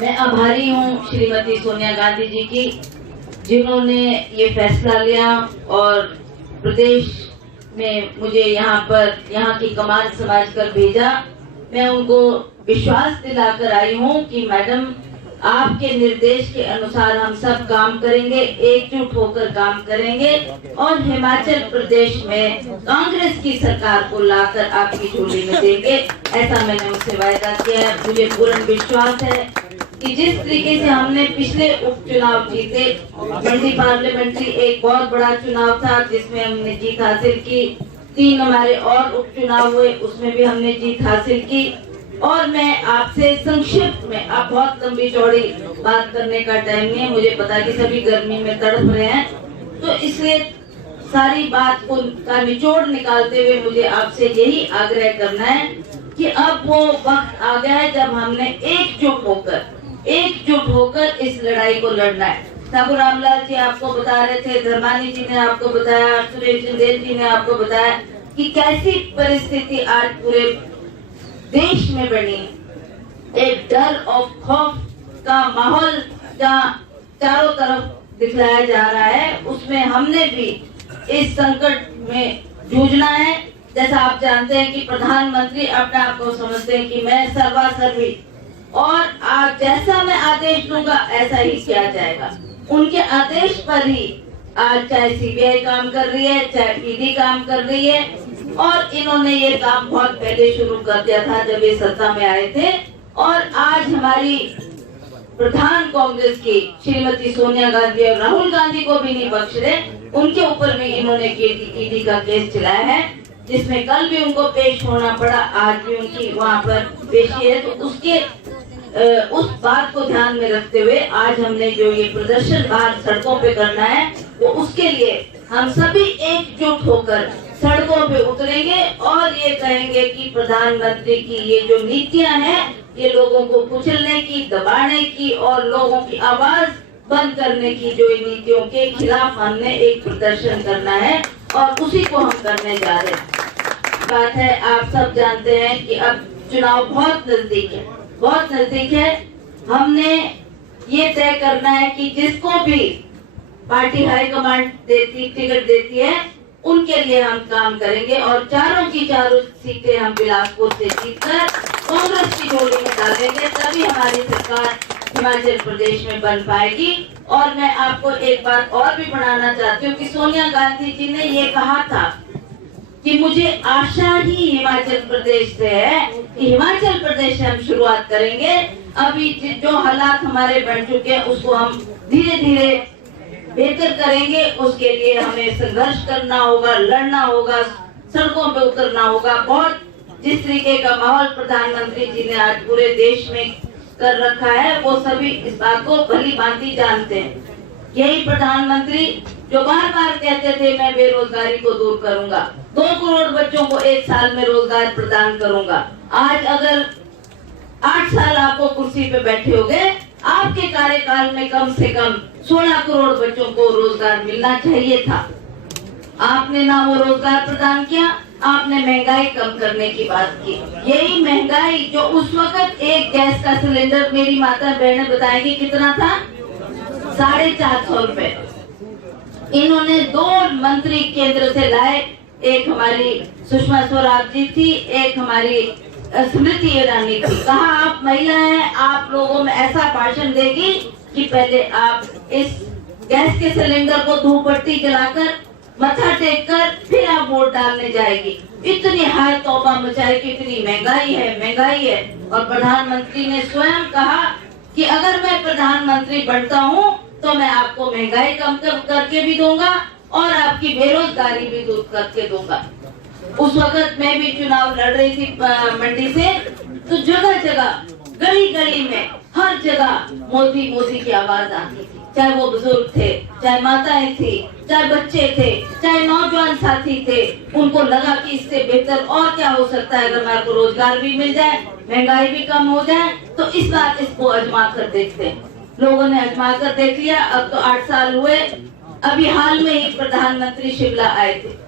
मैं आभारी हूँ श्रीमती सोनिया गांधी जी की, जिन्होंने ये फैसला लिया और प्रदेश में मुझे यहाँ की कमान समझकर भेजा। मैं उनको विश्वास दिलाकर आई हूँ कि मैडम, आपके निर्देश के अनुसार हम सब काम करेंगे, एकजुट होकर काम करेंगे और हिमाचल प्रदेश में कांग्रेस की सरकार को लाकर आपकी झोली में देंगे। ऐसा मैंने उनसे वायदा किया है। मुझे पूर्ण विश्वास है कि जिस तरीके से हमने पिछले उपचुनाव जीते, मंडी पार्लियामेंट्री एक बहुत बड़ा चुनाव था जिसमें हमने जीत हासिल की, 3 हमारे और उपचुनाव हुए उसमें भी हमने जीत हासिल की। और मैं आपसे संक्षिप्त में, आप बहुत लंबी चौड़ी बात करने का टाइम नहीं है, मुझे पता कि सभी गर्मी में तड़प रहे हैं, तो इसलिए सारी बात को का निचोड़ निकालते हुए मुझे आपसे यही आग्रह करना है कि अब वो वक्त आ गया है जब हमने एकजुट होकर इस लड़ाई को लड़ना है। ठाकुर रामलाल जी आपको बता रहे थे, धर्मानी जी ने आपको बताया, सुरेश चंदेल जी ने आपको बताया कि कैसी परिस्थिति आज पूरे देश में बनी। एक डर और खौफ का माहौल चारों तरफ दिखलाया जा रहा है, उसमें हमने भी इस संकट में जूझना है। जैसा आप जानते हैं कि प्रधानमंत्री अपने आप को समझते हैं कि मैं सर्वासर्वी और आज जैसा मैं आदेश दूंगा ऐसा ही किया जाएगा। उनके आदेश पर ही आज चाहे सीबीआई काम कर रही है, चाहे ईडी काम कर रही है, और इन्होंने ये काम बहुत पहले शुरू कर दिया था जब ये सत्ता में आए थे। और आज हमारी प्रधान कांग्रेस की श्रीमती सोनिया गांधी और राहुल गांधी को भी नहीं बख्श रहे, उनके ऊपर भी इन्होंने ईडी का केस चलाया है, जिसमें कल भी उनको पेश होना पड़ा, आज भी उनकी वहाँ पर पेशी है। तो उस बात को ध्यान में रखते हुए आज हमने जो ये प्रदर्शन बाहर सड़कों पे करना है, वो उसके लिए हम सभी एकजुट होकर सड़कों पे उतरेंगे और ये कहेंगे कि प्रधानमंत्री की ये जो नीतियां हैं, ये लोगों को कुचलने की, दबाने की और लोगों की आवाज बंद करने की जो इन नीतियों के खिलाफ हमने एक प्रदर्शन करना है और उसी को हम करने जा रहे हैं। बात है, आप सब जानते हैं कि अब चुनाव बहुत नजदीक है। हमने ये तय करना है कि जिसको भी पार्टी हाईकमांड टिकट देती है उनके लिए हम काम करेंगे और चारों की चारों सीटें हम बिलासपुर से जीतकर कांग्रेस की झोली में डालेंगे, तभी हमारी सरकार हिमाचल प्रदेश में बन पाएगी। और मैं आपको एक बात और भी बढ़ाना चाहती हूँ कि सोनिया गांधी जी ने ये कहा था कि मुझे आशा ही हिमाचल प्रदेश से है कि हिमाचल प्रदेश से हम शुरुआत करेंगे। अभी जो हालात हमारे बन चुके हैं उसको हम धीरे धीरे बेहतर करेंगे। उसके लिए हमें संघर्ष करना होगा, लड़ना होगा, सड़कों पे उतरना होगा। बहुत जिस तरीके का माहौल प्रधानमंत्री जी ने आज पूरे देश में कर रखा है, वो सभी इस बात को भली भांति जानते हैं। यही प्रधानमंत्री जो बार बार कहते थे मैं बेरोजगारी को दूर करूंगा, 2 करोड़ बच्चों को 1 साल में रोजगार प्रदान करूंगा। आज अगर 8 साल आपको कुर्सी पे बैठे हो गए, आपके कार्यकाल में कम से कम 16 करोड़ बच्चों को रोजगार मिलना चाहिए था। आपने ना वो रोजगार प्रदान किया, आपने महंगाई कम करने की बात की। यही महंगाई जो उस वक्त एक गैस का सिलेंडर, मेरी माता बहनें बताएंगी कितना था, 450 रुपए। इन्होंने 2 मंत्री केंद्र से लाए, एक हमारी सुषमा स्वराज जी थी, एक हमारी स्मृति ईरानी थी। कहा आप महिला हैं, आप लोगों में ऐसा भाषण देगी कि पहले आप इस गैस के सिलेंडर को धूपबत्ती जलाकर मत्था टेक कर फिर आप वोट डालने जाएगी। इतनी हाय तौबा मचाई कि इतनी महंगाई है। और प्रधानमंत्री ने स्वयं कहा कि अगर मैं प्रधानमंत्री बनता हूँ तो मैं आपको महंगाई कम करके भी दूंगा और आपकी बेरोजगारी भी दूर करके दूंगा। उस वक्त मैं भी चुनाव लड़ रही थी मंडी से, तो जगह जगह, गली गली में, हर जगह मोदी की आवाज आती थी। चाहे वो बुजुर्ग थे, चाहे माताएं थी, चाहे बच्चे थे, चाहे नौजवान साथी थे, उनको लगा कि इससे बेहतर और क्या हो सकता है। अगर हमारे को रोजगार भी मिल जाए, महंगाई भी कम हो जाए, तो इस बार इसको आजमा कर देखते हैं। लोगों ने आजमा कर देख लिया। अब तो 8 साल हुए। अभी हाल में ही प्रधानमंत्री शिमला आए थे।